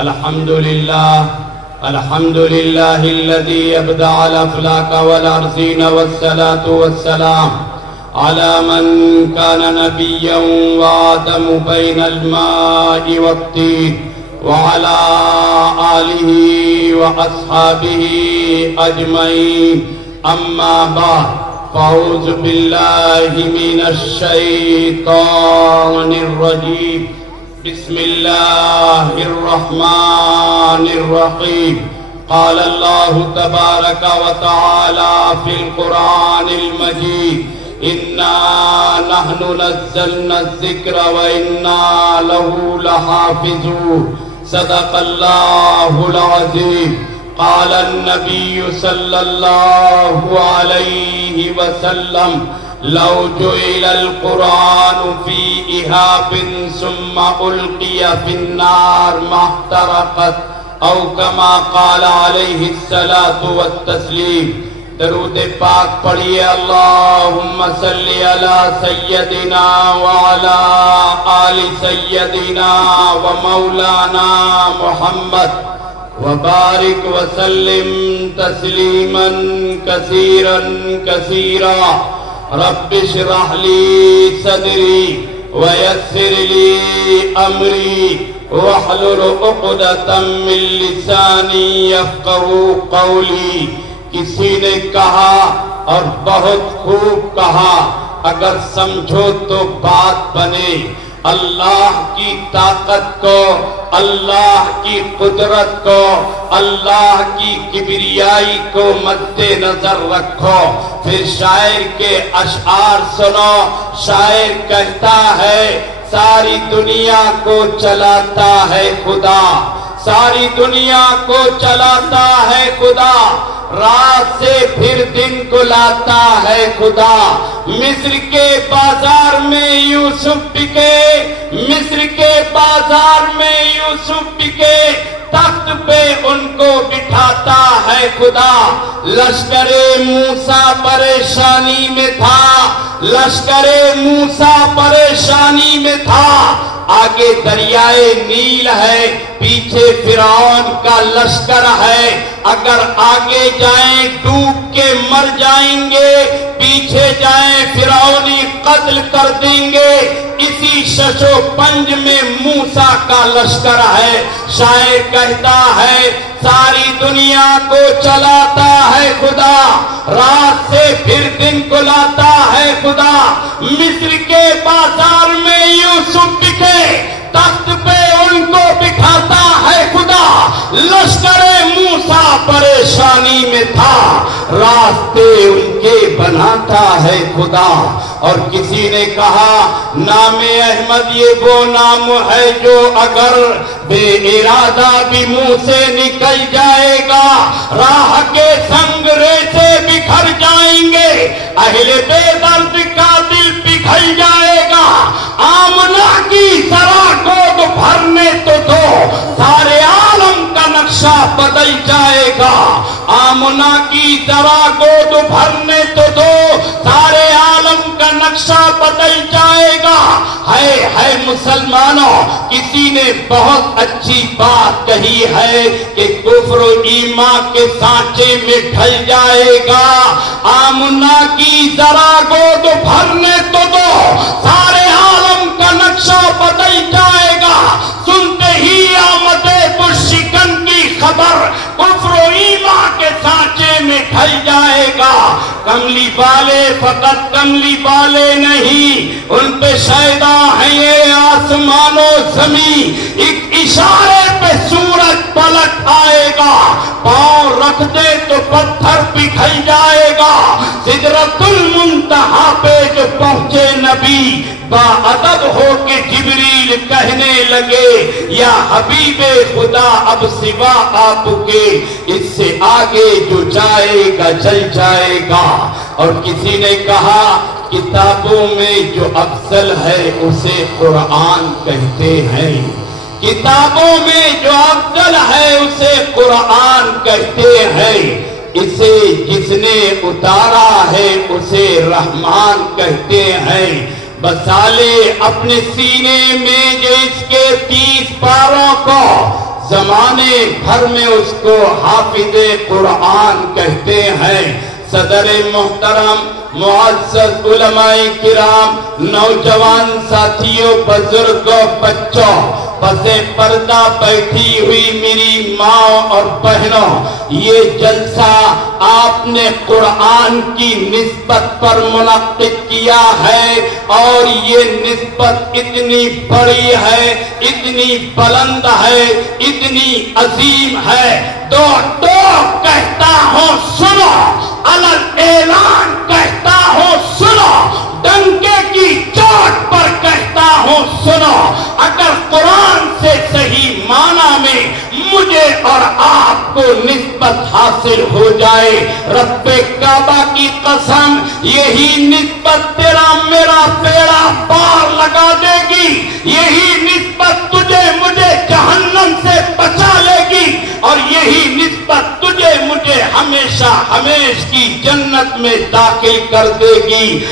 الحمد لله الذي أبدع الأفلاك والأرضين والصلاة والسلام على من كان نبيا وآدم بين الماء والطين وعلى آله وأصحابه أجمعين. أما بعد فأعوذ بالله من الشيطان الرجيم. بسم الله الرحمن الرحيم. قال الله تبارك وتعالى في القرآن المجيد: إنا نحن نزلنا الذكر وإنا له لحافظون. صدق الله العظيم. قال النبي صلى الله عليه وسلم: لو جعل القرآن في إهاب ثم ألقي في النار ما احترقت، أو كما قال عليه الصلاة والتسليم. درود پاک پڑھیے. اللہم صلی علی سیدنا وعلی آل سیدنا ومولانا محمد وبارک وسلم تسلیما کثیرا کثیرا. رب اشرح لي صدري ويسر لي أمري واحلل عقدة من لساني يفقهوا قولي. کسی نے کہا اور بہت خوب کہا، اگر سمجھو تو بات بنے. اللہ کی طاقت کو، اللہ کی قدرت کو، اللہ کی کبریائی کو مد نظر رکھو. پھر شاعر کے اشعار سنو. شاعر کہتا ہے: ساری دنیا کو چلاتا ہے خدا، ساری دنیا کو چلاتا ہے خدا، رات سے پھر دن کو لاتا ہے خدا. مصر کے بازار میں یوسف بکے، مصر کے بازار میں یوسف بکے، تخت پہ ان کو بٹھاتا ہے خدا. لشکر موسیٰ پریشانی میں تھا، لشکر موسیٰ پریشانی میں تھا. آگے دریائے نیل ہے، پیچھے فرعون کا لشکر ہے. اگر آگے جائیں ڈوب کے مر جائیں گے، پیچھے جائیں فرعونی قتل کر دیں گے. اسی شش و پنج میں موسیٰ کا لشکر ہے. شاعر کہتا ہے: ساری دنیا کو چلاتا ہے خدا، رات سے پھر دن کو لاتا ہے خدا. مصر کے بازار میں یوسف بکے، تخت پہ ان کو بٹھاتا ہے خدا. لشکر موسیٰ پریشانی میں تھا، راستے ان کے بناتا ہے خدا. اور کسی نے کہا: نام احمد یہ وہ نام ہے جو اگر بے ارادہ بھی منہ سے نکل جائے گا، راہ کے سنگرے سے بکھر جائیں گے، اہل بے درد کا دل پگھل جائے گا. آمنہ کی ذرا گود بھرنے تو دو، سارے عالم کا نقشہ بدل جائے گا. آمنہ کی ذرا گود بھرنے تو دو، سارے عالم کا نقشہ بدل جائے گا. ہے مسلمانوں، کسی نے بہت اچھی بات کہی ہے کہ کفر و ایمان کے سانچے میں ڈھل جائے گا. آمنہ کی ذرا گود بھرنے تو دو، سارے عالم کا نقشہ بدل جائے گا. سنتے ہی آمد پرشکن کی خبر کفر و ایمان کے سانچے میں ڈھل جائے گا. کملی والے فقط کملی والے نہیں، ان پہ شائدہ ہیں یہ آسمان و زمین. ایک اشارے پہ سورج پلٹ آئے گا، پاؤں رکھ دے تو پتھر پگھل جائے گا. سدرۃ المنتہا پہ جو پہنچے نبی، با ادب ہو کے جبریل کہنے لگے: یا حبیب خدا اب سوا آپ کے اس سے آگے جو جائے گا جل جائے گا. اور کسی نے کہا: کتابوں میں جو افضل ہے اسے قرآن کہتے ہیں، کتابوں میں جو افضل ہے اسے قرآن کہتے ہیں. اسے جس نے اتارا ہے اسے رحمان کہتے ہیں. بسالے اپنے سینے میں جو اس کے 30 پاروں کو زمانے بھر میں اس کو حافظ قرآن کہتے ہیں۔ صدر محترم، معزز علماء کرام، نوجوان ساتھیوں، بزرگوں، بچوں، پسے پردہ بیٹھی ہوئی میری ماں اور بہنوں، یہ جلسہ آپ نے قرآن کی نسبت پر منعقد کیا ہے، اور یہ نسبت اتنی بڑی ہے، اتنی بلند ہے، اتنی عظیم ہے۔ دو کہتا ہوں سنو، علل اعلان کہتا ہوں سنو، ڈنکے کی چوٹ پر کہتا ہوں سنو، اگر قرآن سے صحیح معنی میں مجھے اور آپ کو نسبت حاصل ہو جائے، رب کعبہ کی قسم، یہی نسبت تیرا میرا بیڑا پار لگا دے گی، یہی نسبت تجھے مجھے جہنم سے بچا لے گی، اور یہی نسبت تجھے مجھے ہمیشہ ہمیش کی جنت میں داخل کر دے گی۔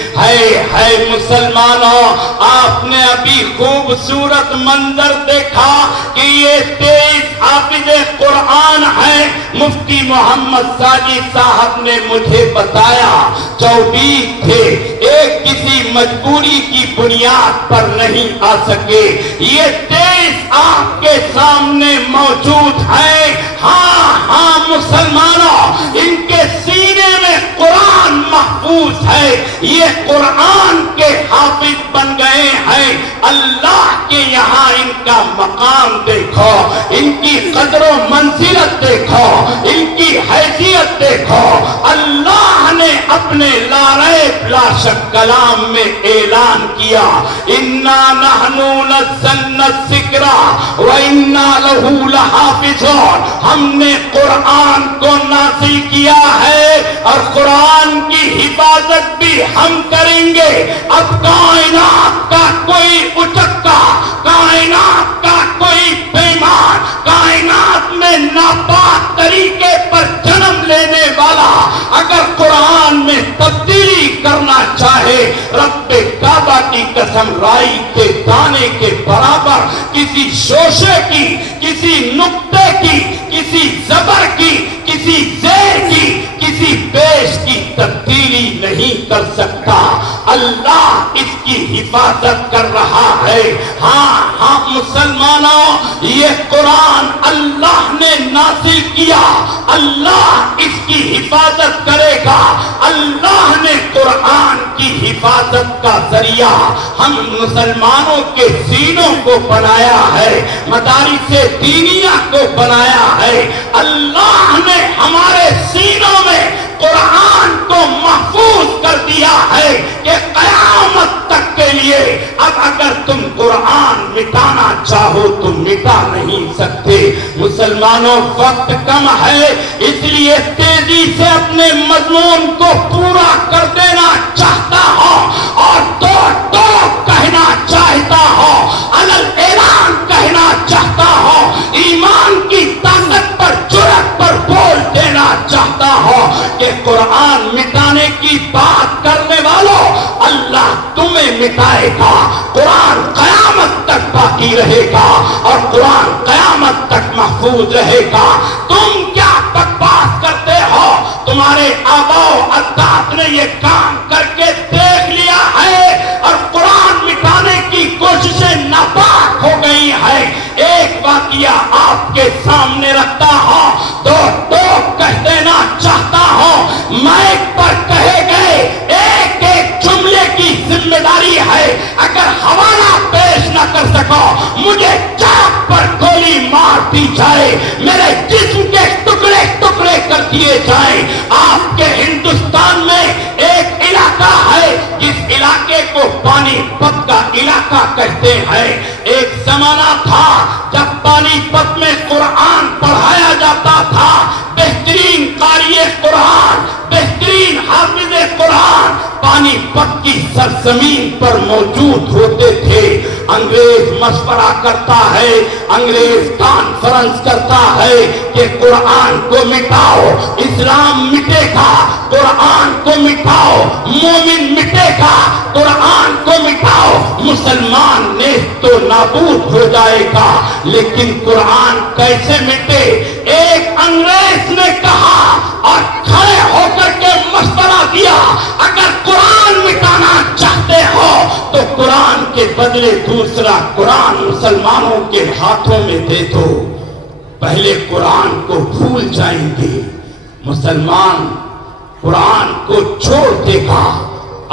ہے مسلمانوں، آپ نے ابھی خوبصورت منظر دیکھا کہ یہ 23 حافظ قرآن ہیں۔ مفتی محمد ساجد صاحب نے مجھے بتایا 24 تھے، ایک کسی مجبوری کی بنیاد پر نہیں آ سکے، یہ 23 آپ کے سامنے موجود ہیں۔ ہاں مسلمانوں، ان کے سینے میں قرآن محفوظ ہے، یہ قرآن کے حافظ بن گئے ہیں۔ اللہ کے یہاں ان کا مقام دیکھو، ان کی قدر و منزلت دیکھو، ان کی حیثیت دیکھو۔ اللہ نے اپنے لا ریب لا شک کلام میں اعلان کیا، اِنَّا نَحْنُ نَزَّلْنَا الذِّکْرَ وَإِنَّا لَهُ لَحَافِظُونَ، ہم نے قرآن کو نازل کیا ہے اور قرآن کی حفاظت بھی ہم کریں گے۔ اب کائنات کا کوئی اچکا، کائنات کا کوئی بیمان، کائنات میں ناپاک طریقے پر جنم لینے والا اگر قرآن میں تبدیلی کرنا چاہے، رب کعبہ کی قسم، رائی کے دانے کے برابر کسی شوشے کی، کسی نقطے کی، کسی زبر کی، کسی زیر کی، کسی پیش کی تبدیلی نہیں کر سکتا۔ اللہ اس کی حفاظت کر رہا ہے۔ ہاں مسلمانوں، یہ قرآن اللہ نے نازل کیا، اللہ اس کی حفاظت کرے گا۔ اللہ نے قرآن کی حفاظت کا ذریعہ ہم مسلمانوں کے سینوں کو بنایا ہے، مدارس دینیہ کو بنایا ہے۔ اللہ نے ہمارے سینوں میں قرآن کو محفوظ کر دیا ہے کہ قیامت تک کے لیے اب اگر تم قرآن مٹانا چاہو تو مٹا نہیں سکتے۔ مسلمانوں، وقت کم ہے، اس لیے تیزی سے اپنے مضمون کو پورا کر دینا چاہتا ہوں، اور دو کہنا چاہتا ہوں، علل اعلان کہنا چاہتا ہوں، ایمان کی طاقت پر، جرأت پر بول دینا چاہتا ہوں کہ قرآن مٹانے کی بات کرنے والوں، اللہ تمہیں مٹائے گا۔ قرآن قیامت تک باقی رہے گا اور قرآن قیامت تک محفوظ رہے گا۔ تم کیا بکواس کرتے ہو؟ تمہارے آباء و اجداد نے یہ کام کر کے دیکھ لیا ہے اور قرآن مٹانے کی کوششیں ناپاک ہو گئی ہیں۔ ایک واقعہ آپ کے سامنے رکھتا ہوں، دو کہہ دینا چاہتا ہوں، مائک پر کہے گئے ایک جملے کی ذمہ داری ہے، اگر حوالہ پیش نہ کر سکو، مجھے چاک پر گولی مار دی جائے، میرے جسم کے ٹکڑے ٹکڑے کر دیے جائیں۔ آپ کے ہندوستان میں ایک علاقہ ہے جس علاقے کو پانی پت کا علاقہ کہتے ہیں۔ ایک زمانہ تھا جب پانی پت میں قرآن پڑھایا جاتا تھا، بہترین قاری قرآن، بہترین حافظ قرآن پانی پت کی سرزمین پر موجود ہوتے تھے۔ انگریز مشورہ کرتا ہے، انگریز کانفرنس کرتا ہے کہ قرآن کو مٹاؤ، اسلام مٹے گا، قرآن کو مٹاؤ، مومن مٹے گا، قرآن کو مٹاؤ، مسلمان نیست تو نابود ہو جائے گا۔ لیکن قرآن کیسے مٹے؟ ایک انگریز نے کہا اور کھڑے ہو کر کے مشورہ دیا، اگر قرآن مٹانا چاہتے ہو تو قرآن کے بدلے دوسرا قرآن مسلمانوں کے ہاتھوں میں دے دو، پہلے قرآن کو بھول جائیں گے، مسلمان قرآن کو چھوڑ دے گا۔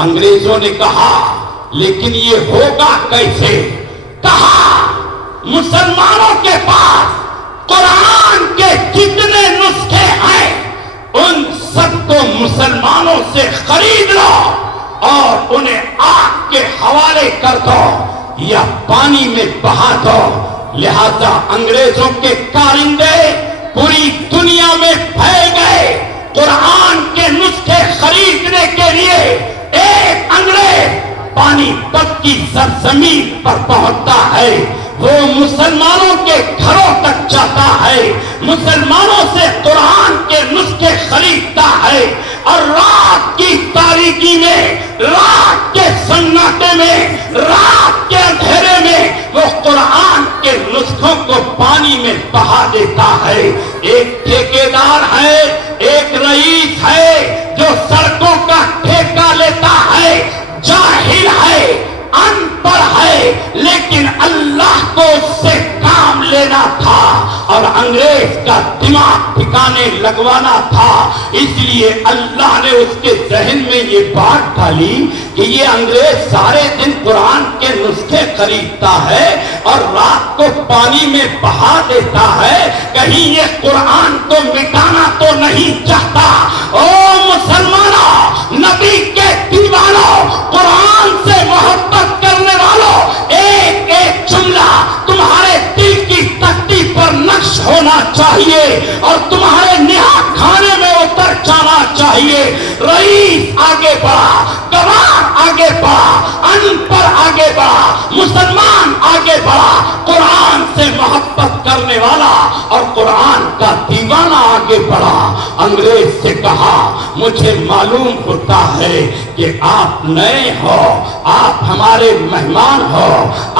انگریزوں نے کہا لیکن یہ ہوگا کیسے؟ کہا مسلمانوں کے پاس قرآن کے جتنے نسخے ہیں ان سب کو مسلمانوں سے خرید لو اور انہیں آگ کے حوالے کر دو یا پانی میں بہا دو۔ لہذا انگریزوں کے کارندے پوری دنیا میں پھیل گئے قرآن کے نسخے خریدنے کے لیے۔ ایک انگریز پانی پت کی سرزمین پر پہنچتا ہے، وہ مسلمانوں کے گھروں تک جاتا ہے، مسلمانوں سے قرآن کے نسخے خریدتا ہے، اور رات کی تاریکی میں، رات کے سناٹے میں، رات کے اندھیرے میں وہ قرآن کے نسخوں کو پانی میں بہا دیتا ہے۔ ایک ٹھیکیدار ہے، ایک رئیس ہے جو سڑکوں کا ٹھیکہ لیتا ہے، جاہل ہے، ان پڑھ ہے، لیکن اللہ کو اس سے کام لینا تھا اور انگریز کا دماغ ٹھکانے لگوانا تھا۔ اس لیے اللہ نے اس کے ذہن میں یہ بات ڈالی کہ یہ انگریز سارے دن قرآن کے نسخے خریدتا ہے اور رات کو پانی میں بہا دیتا ہے، کہیں یہ قرآن کو مٹانا تو نہیں چاہتا۔ او مسلمانوں، نبی کے دیوانوں، قرآن سے محبت کرنے والوں، ایک ایک جملہ تمہارے دل کی تختی پر نقش ہونا چاہیے اور تمہارے نہا کھانے میں اتر جانا چاہیے۔ رئیس آگے بڑھا، گوار آگے بڑھا، ان پر آگے بڑھا، مسلمان آگے بڑھا، قرآن سے محبت کرنے والا اور قرآن کا دیوانہ آگے بڑھا۔ انگریز سے کہا مجھے معلوم ہوتا ہے کہ آپ نئے ہو، آپ ہمارے مہمان ہو،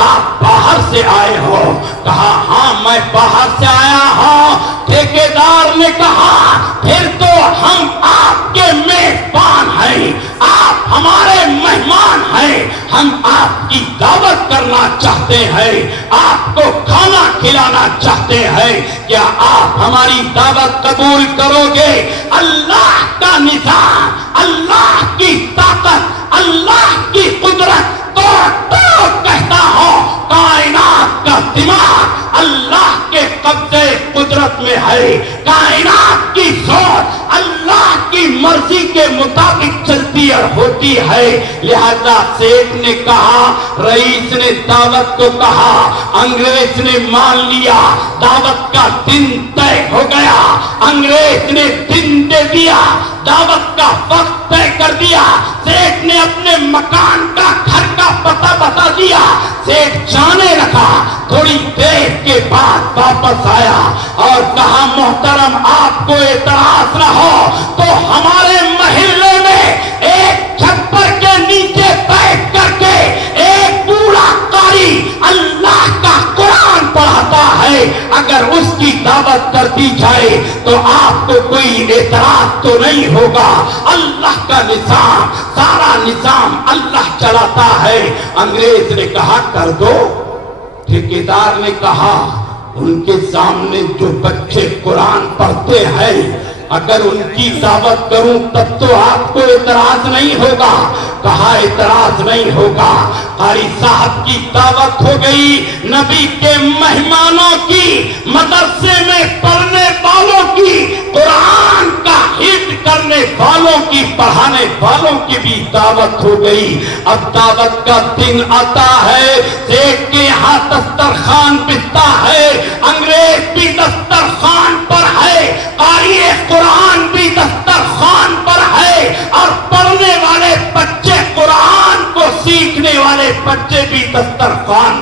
آپ باہر سے آئے ہو۔ کہا ہاں میں باہر سے آیا ہوں۔ ٹھیکیدار نے کہا پھر تو ہم آپ کے میزبان ہیں، آپ ہمارے مہمان ہیں، ہم آپ کی دعوت کرنا چاہتے ہیں، آپ کو کھانا کھلانا چاہتے ہیں، کیا آپ ہماری دعوت قبول کرو گے؟ اللہ کا نظام، اللہ کی طاقت، اللہ کی قدرت تو کہتا ہوں کائنات کا دماغ اللہ کے قبضے قدرت میں ہے، کائنات کی سوچ اللہ کی مرضی کے مطابق چلتی اور ہوتی ہے۔ لہذا سیٹھ نے کہا، رئیس نے دعوت کو کہا، انگریز نے مان لیا، دعوت کا دن طے ہو گیا، انگریز نے دن دے دیا، دعوت کا وقت طے کر دیا، سیٹھ نے اپنے مکان کا گھر کا پتہ بتا دیا، سیٹھ جانے لگا۔ تھوڑی دیر کے بعد واپس آیا اور کہا محترم آپ کو اعتراض نہ ہو تو ہمارے محلے میں ایک چھپر کے نیچے بیٹھ کر کے ایک بوڑھا قاری اللہ کا قرآن پڑھاتا ہے، اگر اس کی دعوت کر دی جائے تو آپ کو کوئی اعتراض تو نہیں ہوگا۔ اللہ کا نظام، سارا نظام اللہ چلاتا ہے۔ انگریز نے کہا کر دو۔ ٹھیکیدار نے کہا ان کے سامنے جو بچے قرآن پڑھتے ہیں اگر ان کی دعوت کروں تب تو آپ کو اعتراض نہیں ہوگا۔ کہا اعتراض نہیں ہوگا۔ قاری صاحب کی دعوت ہو گئی، نبی کے مہمانوں کی، مدرسے میں پڑھنے والوں کی، قرآن کا حفظ کرنے والوں کی، پڑھانے والوں کی بھی دعوت ہو گئی۔ اب دعوت کا دن آتا ہے، سیٹھ کے یہاں دسترخوان بچتا ہے، انگریز بھی دسترخوان پر ہے، قاری قرآن بھی دسترخوان پر ہے، اور پڑھنے والے بچے، قرآن کو سیکھنے والے بچے بھی دسترخوان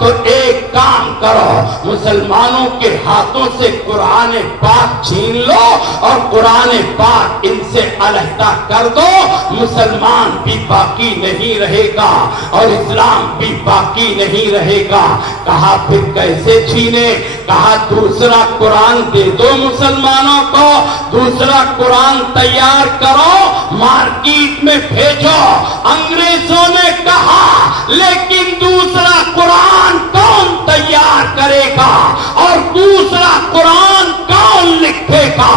تو ایک کام کرو، مسلمانوں کے ہاتھوں سے قرآن پاک چھین لو اور قرآن پاک ان سے علیحدہ کر دو، مسلمان بھی باقی نہیں رہے گا اور اسلام بھی باقی نہیں رہے گا۔ کہا پھر کیسے چھینے؟ کہا دوسرا قرآن دے دو مسلمانوں کو، دوسرا قرآن تیار کرو، مارکیٹ میں بھیجو۔ انگریزوں نے کہا لیکن دوسرا قرآن کون تیار کرے گا اور دوسرا قرآن کون لکھے گا؟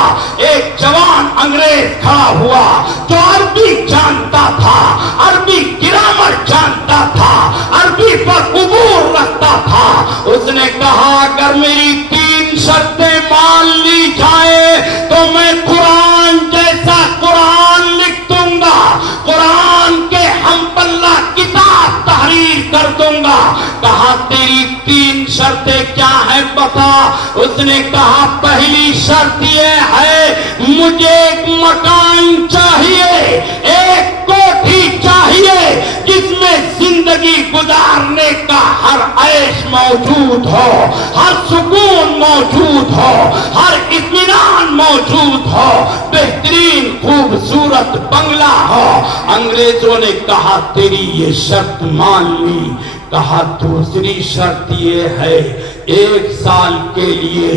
ایک جوان انگریز کھڑا ہوا جو عربی جانتا تھا، عربی گرامر جانتا تھا، عربی پر عبور رکھتا تھا۔ اس نے کہا اگر میری 3 شرطیں مان لی جائے تو میں قرآن جیسا قرآن لکھ دوں گا، قرآن کے ہم پلہ کتاب تحریر کر دوں گا۔ کہا تیری 3 شرطیں کیا ہیں بتا؟ اس نے کہا پہلی شرط یہ ہے مجھے ایک مکان چاہیے، ایک کوٹھی چاہیے جس میں زندگی گزارنے کا ہر عیش موجود ہو، ہر سکون موجود ہو، ہر اطمینان موجود ہو، بہترین خوبصورت بنگلہ ہو۔ انگریزوں نے کہا تیری یہ شرط مان لی۔ کہا دوسری شرط یہ ہے 1 سال کے لیے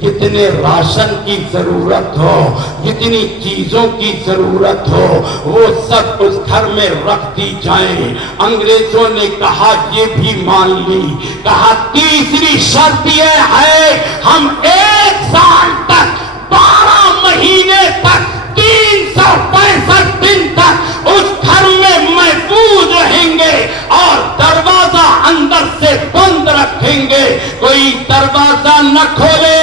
جتنے راشن کی ضرورت ہو، جتنی چیزوں کی ضرورت ہو، وہ سب اس گھر میں رکھ دی جائیں۔ انگریزوں نے کہا یہ بھی مان لی۔ کہا تیسری شرط یہ ہے ہم 1 سال تک 12 مہینے تک 365 دن تک اس گھر میں محفوظ رہیں گے اور دروازہ اندر سے بند رکھیں گے، کوئی دروازہ نہ کھولے۔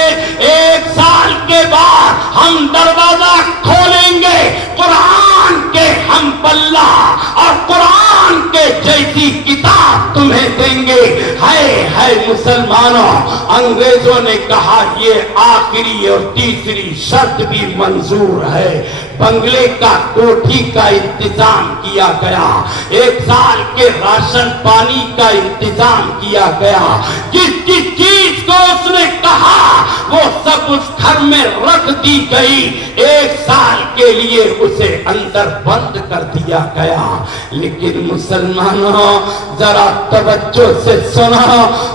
1 سال کے بعد ہم دروازہ کھولیں گے، قرآن کے ہم پلہ اور قرآن کے جیسی کتاب تمہیں دیں گے۔ ہے مسلمانوں، انگریزوں نے کہا یہ آخری اور تیسری شرط بھی منظور ہے۔ بنگلے کا کوٹھی کا انتظام کیا گیا، 1 سال کے راشن پانی کا انتظام کیا گیا، جس چیز کو اس نے کہا وہ سب اس گھر میں رکھ دی گئی۔ 1 سال کے لیے اسے اندر بند کر دیا گیا۔ لیکن مسلمانوں ذرا توجہ سے سنا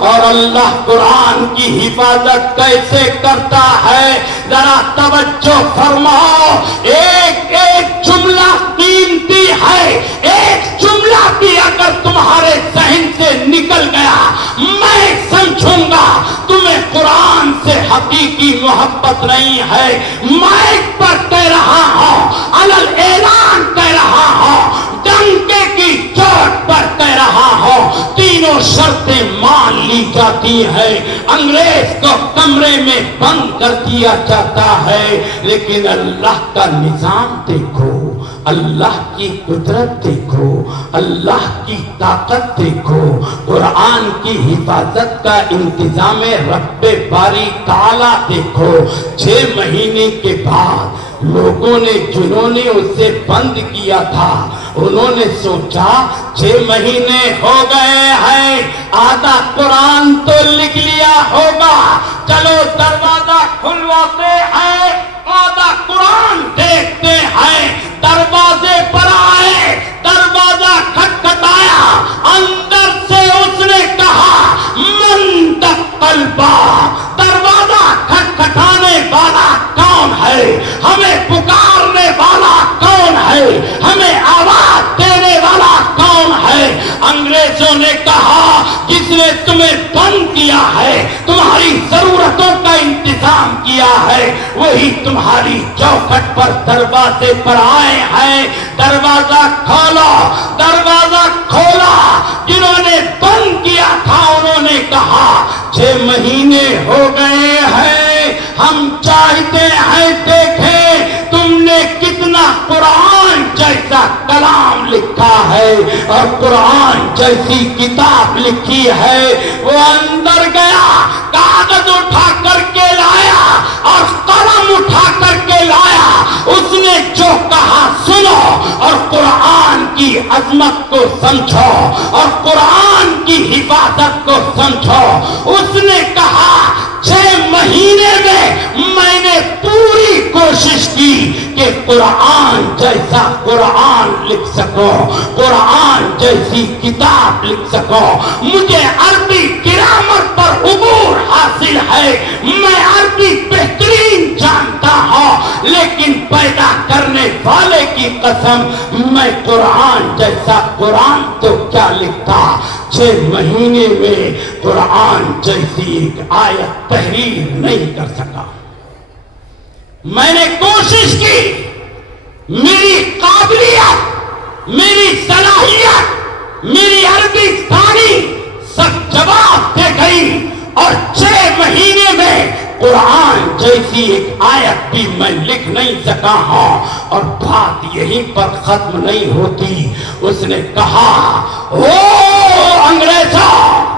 اور اللہ قرآن کی حفاظت کیسے کرتا ہے ذرا توجہ فرماؤ۔ ایک جملہ قیمتی ہے، ایک جملہ بھی اگر تمہارے ذہن سے نکل گیا میں سمجھوں گا تمہیں قرآن سے حقیقی محبت نہیں ہے۔ مائک پر کہہ رہا ہوں، علل اعلان کہہ رہا ہوں، ڈنکے کی چوٹ پر کہہ رہا ہوں، تینوں شرطیں مان لی جاتی ہیں، انگریز کو کمرے میں بند کر دیا جاتا ہے۔ لیکن اللہ کا نظام دیکھو، اللہ کی قدرت دیکھو، اللہ کی طاقت دیکھو، قرآن کی حفاظت کا انتظام رب باری تعالیٰ دیکھو۔ 6 مہینے کے بعد لوگوں نے جنہوں نے اسے بند کیا تھا انہوں نے سوچا 6 مہینے ہو گئے ہیں، آدھا قرآن تو لکھ لیا ہوگا، چلو دروازہ کھلواتے ہیں، آدھا قرآن دیکھتے ہیں۔ دروازے پر آئے، دروازہ کھٹکھٹایا، اندر سے اس نے کہا من دقل باب، دروازہ کھٹکھٹانے والا کون ہے؟ ہمیں پکارنے والا کون ہے؟ ہمیں آواز دینے والا کون ہے؟ انگریزوں نے کہا جس نے تمہیں بند کیا ہے، تمہاری ضرورتوں کا انتظام کیا ہے، وہی تمہاری چوکھٹ پر دروازے پر آئے ہیں۔ دروازہ کھولو، دروازہ کھولا۔ جنہوں نے بند کیا تھا انہوں نے کہا 6 مہینے ہو گئے ہیں، ہم چاہتے ہیں دیکھیں تم نے کتنا قرآن جیسا کلام لکھا ہے۔ ہے اور قرآن جیسی کتاب لکھی ہے، وہ اندر گیا، کاغذ اٹھا کر کے لایا اور قلم اٹھا کر کے لایا، اس نے جو کہا سنو اور قرآن کی عظمت کو سمجھو اور قرآن کی حفاظت کو سمجھو۔ اس نے کہا 6 مہینے میں نے پوری کوشش کی کہ قرآن جیسا قرآن لکھ سکوں، قرآن جیسی کتاب لکھ سکوں۔ مجھے عربی گرامر پر عبور حاصل ہے، میں عربی بہترین جانتا ہوں، لیکن پیدا کرنے والے کی قسم میں قرآن جیسا قرآن تو کیا لکھتا۔ 6 مہینے میں قرآن جیسی ایک آیت تحریر نہیں کر سکا۔ میں نے کوشش کی، میری قابلیت، میری صلاحیت، میری عربی ثانی سب جواب دے گئی اور 6 مہینے میں قرآن جیسی ایک آیت بھی میں لکھ نہیں سکا ہوں۔ اور بات یہیں پر ختم نہیں ہوتی، اس نے کہا او انگریزوں،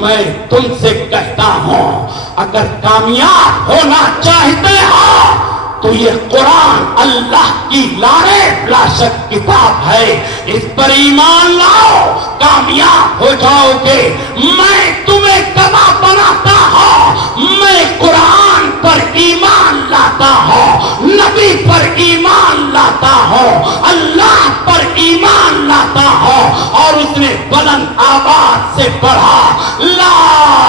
میں تم سے کہتا ہوں اگر کامیاب ہونا چاہتے ہو تو یہ قرآن اللہ کی لانے لا شک کتاب ہے، اس پر ایمان لاؤ، کامیاب ہو جاؤ گے۔ میں تمہیں گواہ بناتا ہوں، میں قرآن پر ایمان لاتا ہوں، نبی پر ایمان لاتا ہوں، اللہ پر ایمان لاتا ہوں۔ اور اس نے بلند آواز سے پڑھا لا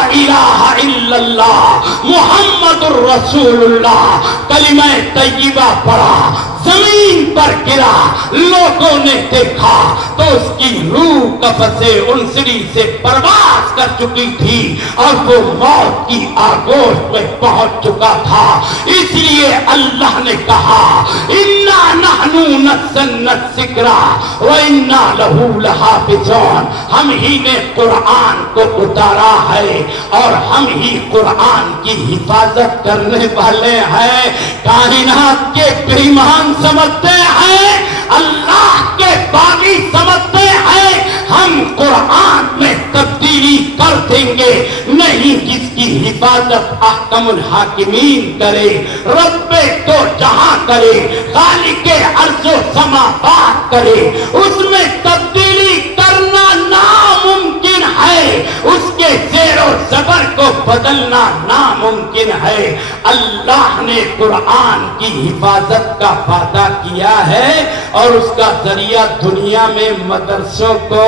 الہ الا اللہ محمد الرسول اللہ، کلمہ طیبہ پڑھا، زمین پر گرا، لوگوں نے دیکھا تو اس کی روح قفس انصری سے پرواز کر چکی تھی اور وہ موت کی آگوش میں پہنچ چکا تھا۔ اس لیے اللہ نے کہا انا نحن نزلنا الذکر وانا لہ لحافظون، ہم ہی نے قرآن کو اتارا ہے اور ہم ہی قرآن کی حفاظت کرنے والے ہیں۔ کائنات کے بےایمان سمجھتے ہیں، اللہ کے باغی سمجھتے ہیں ہم قرآن میں تبدیلی کر دیں گے، نہیں، جس کی حفاظت احکم الحاکمین کرے، رب تو جہاں کرے، خالق ارض و سماوات کرے، اس میں تبدیلی کرنا ناممکن ہے، اس کے زیر و زبر کو بدلنا ناممکن ہے۔ اللہ نے قرآن کی حفاظت کا وعدہ کیا ہے اور اس کا ذریعہ دنیا میں مدرسوں کو،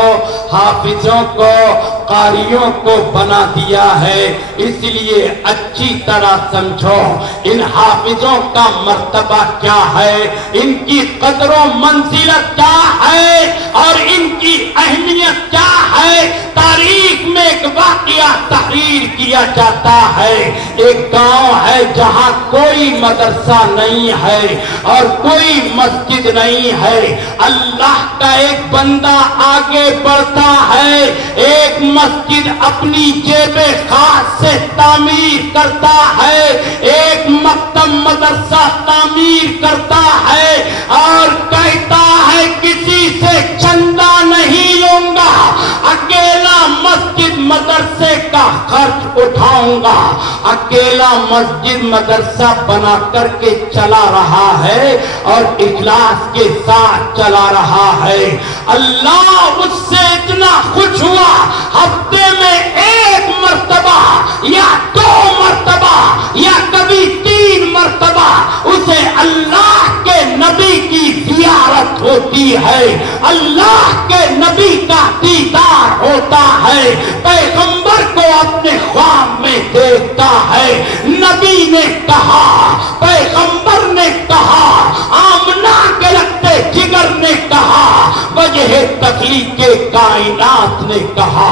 حافظوں کو، قاریوں کو بنا دیا ہے۔ اس لیے اچھی طرح سمجھو ان حافظوں کا مرتبہ کیا ہے، ان کی قدر و منزلت کیا ہے اور ان کی اہمیت کیا ہے۔ تاریخ میں ایک واقعہ تحریر کیا جاتا ہے، ایک گاؤں ہے جہاں کوئی مدرسہ نہیں ہے اور کوئی مسجد نہیں ہے۔ اللہ کا ایک بندہ آگے بڑھتا ہے، ایک مسجد اپنی جیب خاص سے تعمیر کرتا ہے، ایک مکتب مدرسہ تعمیر کرتا ہے اور کہتا ہے کسی سے چندہ نہیں لوں گا، اکیلا مسجد مدرسے کا خرچ اٹھاؤں گا۔ اکیلا مسجد مدرسہ بنا کر کے چلا رہا ہے اور اخلاص کے ساتھ چلا رہا ہے۔ اللہ اس سے اتنا خوش ہوا، ہفتے میں 1 مرتبہ یا 2 مرتبہ یا کبھی 3 مرتبہ اسے اللہ کے نبی کی زیارت ہوتی ہے، اللہ کے نبی کا دیدار ہوتا ہے، پیغمبر کو اپنے خواب میں دیکھتا ہے۔ نبی نے کہا، پیغمبر نے کہا، آمنہ کے لگتے جگر نے کہا، وجہ تخلیق کائنات نے کہا،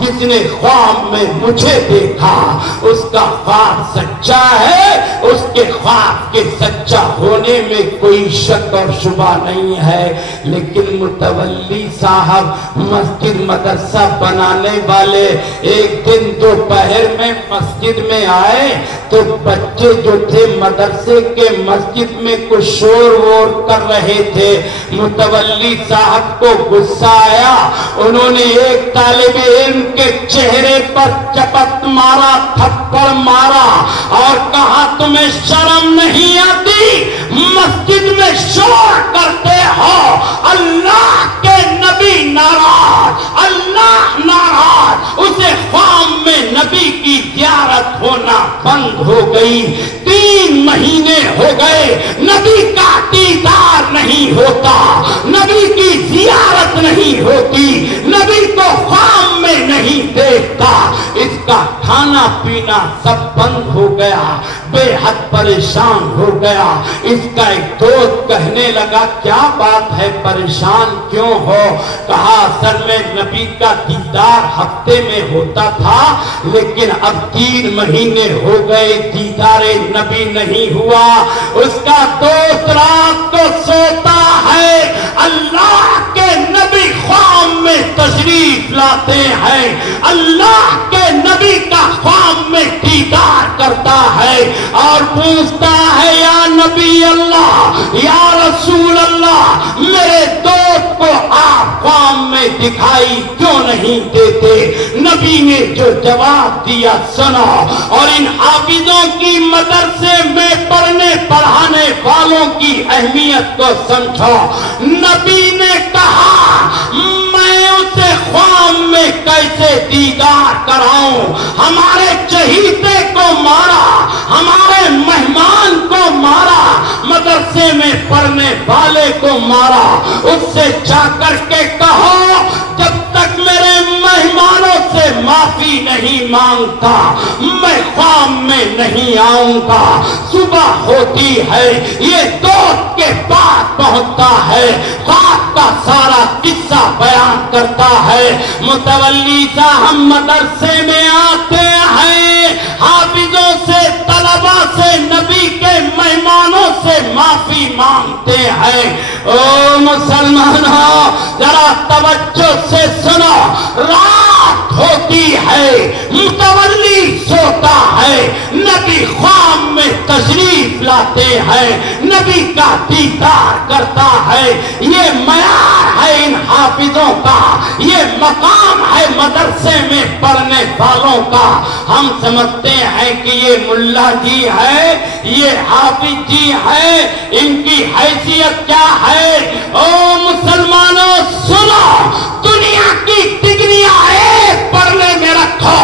جس نے خواب میں مجھے دیکھا اس کا خواب سچا ہے، اس کے خواب کے سچا ہونے میں کوئی شک اور شبہ نہیں ہے۔ لیکن متولی صاحب مسجد مدرسہ بنانے والے ایک دن دوپہر میں مسجد میں آئے تو بچے جو تھے مدرسے کے مسجد میں کچھ شور وور کر رہے تھے. متولی صاحب کو غصہ آیا. انہوں نے ایک طالب علم کے چہرے پر چپت مارا, تھپڑ مارا اور کہا تمہیں شرم نہیں آتی, مسجد میں شور کرتے ہو, اللہ کے نبی ناراض, اللہ ناراض. اسے خواب میں نبی کی زیارت ہونا بند ہو گئی. 3 مہینے ہو گئے نبی کا دیدار نہیں ہوتا, نبی کی زیارت نہیں ہوتی, نبی کو خواب میں نہیں دیکھتا. اس کا کھانا پینا سب بند ہو گیا, بے حد پریشان ہو گیا. اس کا ایک دوست کہنے لگا کیا بات ہے, پریشان کیوں ہو؟ کہا اصل میں نبی کا دیدار ہفتے میں ہوتا تھا, لیکن اب 3 مہینے ہو گئے دیدار نبی نہیں ہوا. اس کا دوست رات کو سوتا ہے, اللہ کے نبی خواب میں تشریف لاتے ہیں, اللہ کے نبی کا خواب میں دیدار کرتا ہے اور پوچھتا ہے یا نبی اللہ, یا رسول اللہ, میرے دوست کو آپ خواب میں دکھائی کیوں نہیں دیتے؟ نبی نے جو جواب دیا سنو, اور ان حافظوں کی مدرسے میں پڑھنے پڑھانے والوں کی اہمیت کو سمجھو. نبی نے کہا میں اسے خواب میں کیسے دیدار کراؤں؟ ہمارے چہیتے کو مارا, ہمارے مہمان کو مارا, مدرسے میں پڑھنے والے کو مارا. اس سے جا کر کے کہو جب تک میرے مہمانوں سے معافی نہیں مانگتا میں خواب میں نہیں آؤں گا. صبح ہوتی ہے یہ دوست کے پاس پہنچتا ہے, خواب کا سارا قصہ بیان کرتا ہے. متولی صاحب مدرسے میں آتے ہیں, حافظوں سے, طلبا سے, نبی کے مہمانوں سے معافی مانگتے ہیں. او مسلمانوں ذرا توجہ سے سنو, رات ہوتی ہے, متولی سوتا ہے, نبی خواب میں تشریف لاتے ہیں, نبی کا دیدار کرتا ہے. یہ معیار ہے ان حافظوں کا, یہ مقام ہے مدرسے میں پڑھنے والوں کا. ہم سمجھتے ہیں کہ یہ ملا جی ہے, یہ حافظ جی ہے, ان کی حیثیت کیا ہے؟ او مسلمانوں سنو, دنیا کی ڈگریاں ایک پڑھنے میں رکھو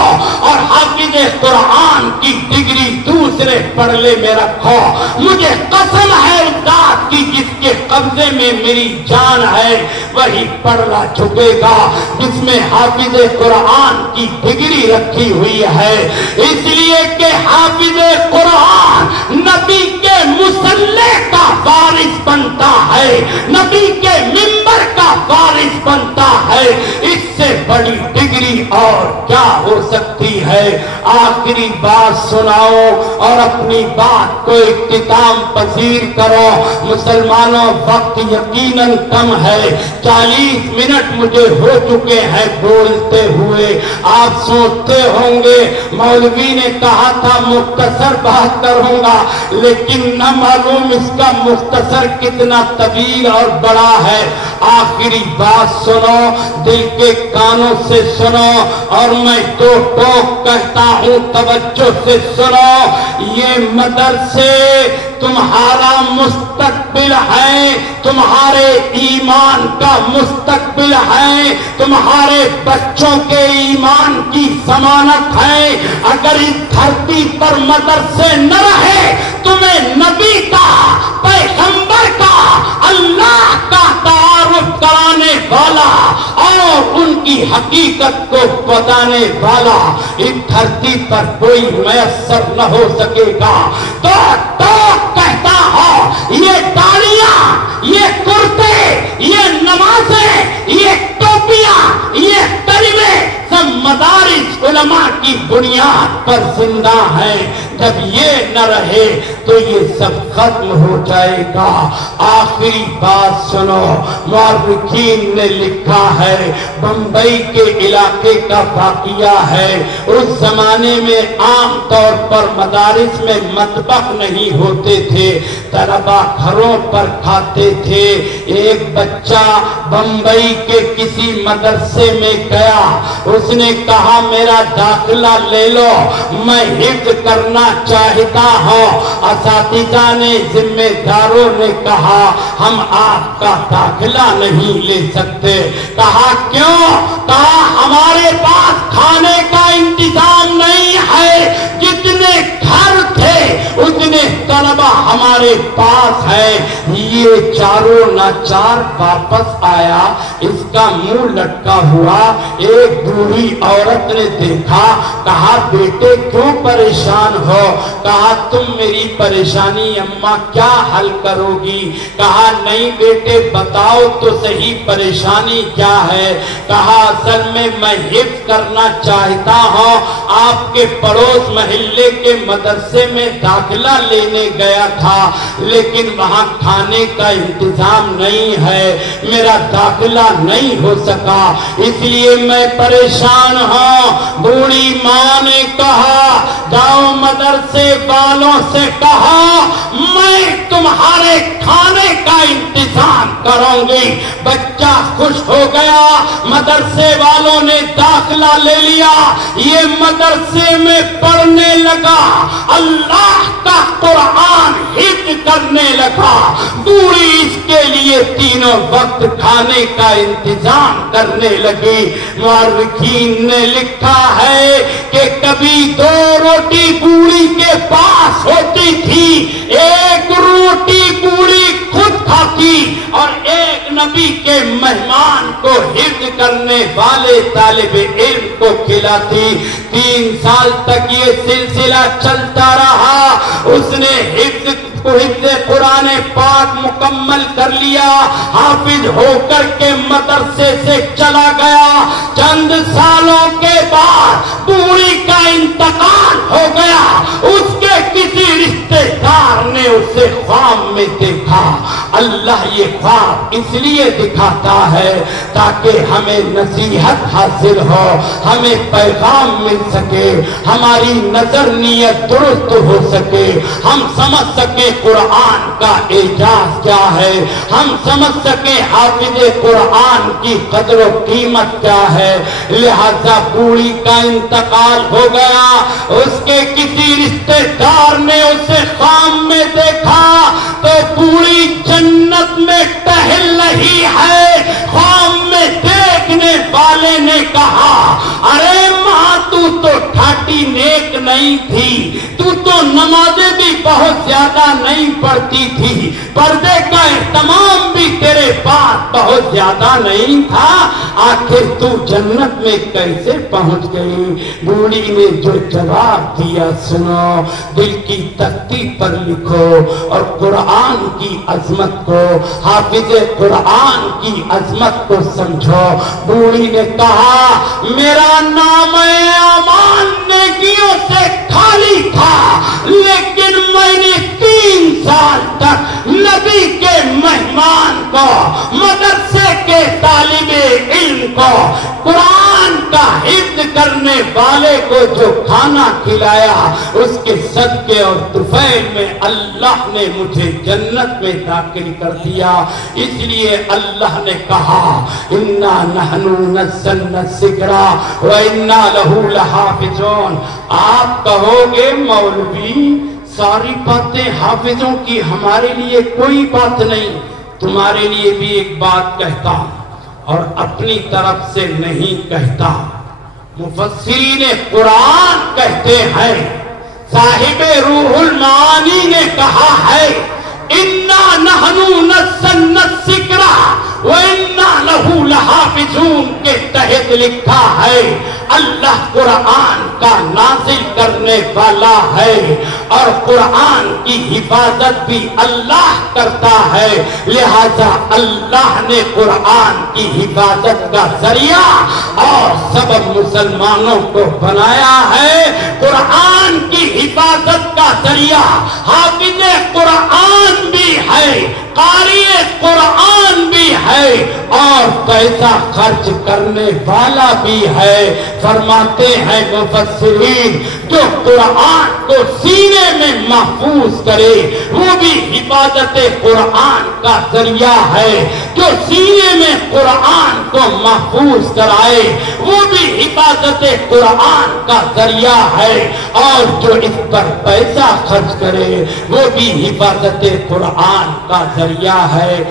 اور حافظ قرآن کی ڈگری دوسرے پڑھنے میں رکھو. مجھے قسم ہے اس ذات کی جس کے قبضے میں میری جان ہے, وہی پڑھنا جھکے گا جس میں حافظ قرآن کی ڈگری رکھی ہوئی ہے. اس لیے کہ حافظ قرآن نبی کے مصلی کا وارث بنتا ہے, نبی کے منبر کا وارث بنتا ہے. اس سے بڑی ڈگری اور کیا ہو سکتی ہے؟ آخری بات سناؤ اور اپنی بات کو اختتام پذیر کرو. مسلمانوں وقت یقیناً کم ہے, 40 منٹ مجھے ہو چکے ہیں بولتے ہوئے. آپ سوچتے ہوں گے مولوی نے کہا تھا مختصر بات کروں گا, لیکن نہ معلوم اس کا مختصر کتنا طویل اور بڑا ہے. آخری بات سنو, دل کے کانوں سے سنو, اور میں 2 ٹوک کہتا ہوں, توجہ سے سنو. یہ مدرسے تمہارا مستقبل ہے, تمہارے ایمان کا مستقبل ہے, تمہارے بچوں کے ایمان کی ضمانت ہے. اگر اس دھرتی پر مدرسے نہ رہے, تمہیں نبی کا, پیغمبر کا, اللہ کا تعارف کرانے والا اور ان کی حقیقت کو بتانے والا اس دھرتی پر کوئی میسر نہ ہو سکے گا. تو کہتا ہو یہ داڑیاں, یہ کرتے, یہ نمازیں, یہ ٹوپیاں, یہ کلمے سب مدارس علماء کی بنیاد پر زندہ ہیں. جب یہ نہ رہے تو یہ سب ختم ہو جائے گا۔ آخری بات سنو، مورخین نے لکھا ہے، بمبئی کے علاقے کا واقعہ ہے، اس زمانے میں عام طور پر مدارس میں مطبخ نہیں ہوتے تھے، طلبہ گھروں پر کھاتے تھے۔ ایک بچہ بمبئی کے کسی مدرسے میں گیا، اس نے کہا میرا داخلہ لے لو، میں حفظ کرنا چاہتا ہوں۔ اساتذہ نے، ذمہ داروں نے کہا ہم آپ کا داخلہ نہیں لے سکتے۔ کہا کیوں؟ کہا ہمارے پاس کھانے کا انتظام نہیں ہے، جتنے گھر تھے اتنے طلبہ ہمارے پاس ہے۔ یہ چاروں ناچار واپس آیا، اس کا منہ لٹکا ہوا۔ ایک بوڑھی عورت نے دیکھا، کہا بیٹے کیوں پریشان ہو؟ کہا تم میری پریشانی اماں کیا حل کرو گی؟ کہا نہیں بیٹے بتاؤ تو صحیح پریشانی کیا ہے؟ کہا اصل میں حفظ کرنا چاہتا ہوں، آپ کے پڑوس محلے کے مدرسے میں داخلہ لینے گیا تھا، لیکن وہاں کھانے کا انتظام نہیں ہے، میرا داخلہ نہیں ہو سکا، اس لیے میں پریشان ہوں۔ بوڑھی ماں نے کہا جاؤ مدرسے والوں سے کہا میں تمہارے کھانے کا انتظام کروں گی۔ بچہ خوش ہو گیا، مدرسے والوں نے داخلہ لے لیا، یہ مدرسے میں پڑھنے لگا، اللہ کا قرآن حفظ کرنے لگا۔ بوڑھی اس کے لیے تینوں وقت کھانے کا انتظام کرنے لگی۔ مورخین نے لکھا ہے کہ کبھی 2 روٹی بوڑھی کے پاس ہوتی تھی، ایک روٹی بوڑھی خود کھاتی اور ایک نبی کے مہمان کو حفظ کرنے والے طالب علم کو کھلاتی۔ 3 سال تک یہ سلسلہ چلتا رہا، اس نے حفظ قرآن پاک مکمل کر لیا، حافظ ہو کر کے مدرسے سے چلا گیا۔ چند سالوں کے بعد بوڑھی کا انتقال ہو گیا، اس کے کسی رشتے دار نے اسے خواب میں دیکھا۔ اللہ یہ خواب اس لیے دکھاتا ہے تاکہ ہمیں نصیحت حاصل ہو، ہمیں پیغام مل سکے، ہماری نظر نیت درست ہو سکے، ہم سمجھ سکیں قرآن کا اعجاز کیا ہے، ہم سمجھ سکیں حافظ قرآن کی قدر و قیمت کیا ہے۔ لہذا بوڑھی کا انتقال ہو گیا، اس کے کسی رشتے دار نے اسے خواب میں دیکھا تو بوڑھی جنت میں ٹہل رہی ہے۔ خواب میں دیکھنے والے نے کہا ارے ماں تو ٹھاٹی نیک نہیں تھی، تو نمازیں بھی بہت زیادہ نہیں پڑھتی تھی، پردے کا اہتمام بھی تیرے پاس بہت زیادہ نہیں تھا، آخر تو جنت میں کیسے پہنچ گئی؟ بوڑھی نے جو جواب دیا سنو، دل کی تختی پر لکھو اور قرآن کی عظمت کو، حافظ قرآن کی عظمت کو سمجھو۔ بوڑھی نے کہا میرا نام اعمال نیکیوں سے خالی تھا، لیکن میں نے 3 سال تک نبی کے مہمان کو، مدرسے کے طالب علم کو، قرآن کا حفظ کرنے والے کو جو کھانا کھلایا، اس کے صدقے اور طفیل میں اللہ نے مجھے جنت میں داخل کر دیا۔ اس لیے اللہ نے کہا انا نحن نزلنا الذکر وانا لہ لحافظون۔ آپ کہو گے مولوی ساری باتیں حافظوں کی، ہمارے لیے کوئی بات نہیں، تمہارے لیے بھی ایک بات کہتا ہوں اور اپنی طرف سے نہیں کہتا۔ مفسرین قرآن کہتے ہیں، صاحب روح المعانی نے کہا ہے انا نحن نزلنا الذکر وَإِنَّا لَهُ لَحَافِظُونَ کے تحت لکھا ہے اللہ قرآن کا نازل کرنے والا ہے اور قرآن کی حفاظت بھی اللہ کرتا ہے، لہذا اللہ نے قرآن کی حفاظت کا ذریعہ اور سبب مسلمانوں کو بنایا ہے۔ قرآن کی حفاظت کا ذریعہ حافظ قرآن بھی ہے، قاری قرآن بھی ہے اور پیسہ خرچ کرنے والا بھی ہے۔ فرماتے ہیں مفسرین جو قرآن کو سینے میں محفوظ کرے وہ بھی حفاظت قرآن کا ذریعہ ہے، جو سینے میں قرآن کو محفوظ کرائے وہ بھی حفاظت قرآن کا ذریعہ ہے، اور جو اس پر پیسہ خرچ کرے وہ بھی حفاظت قرآن کا ذریعہ ہے۔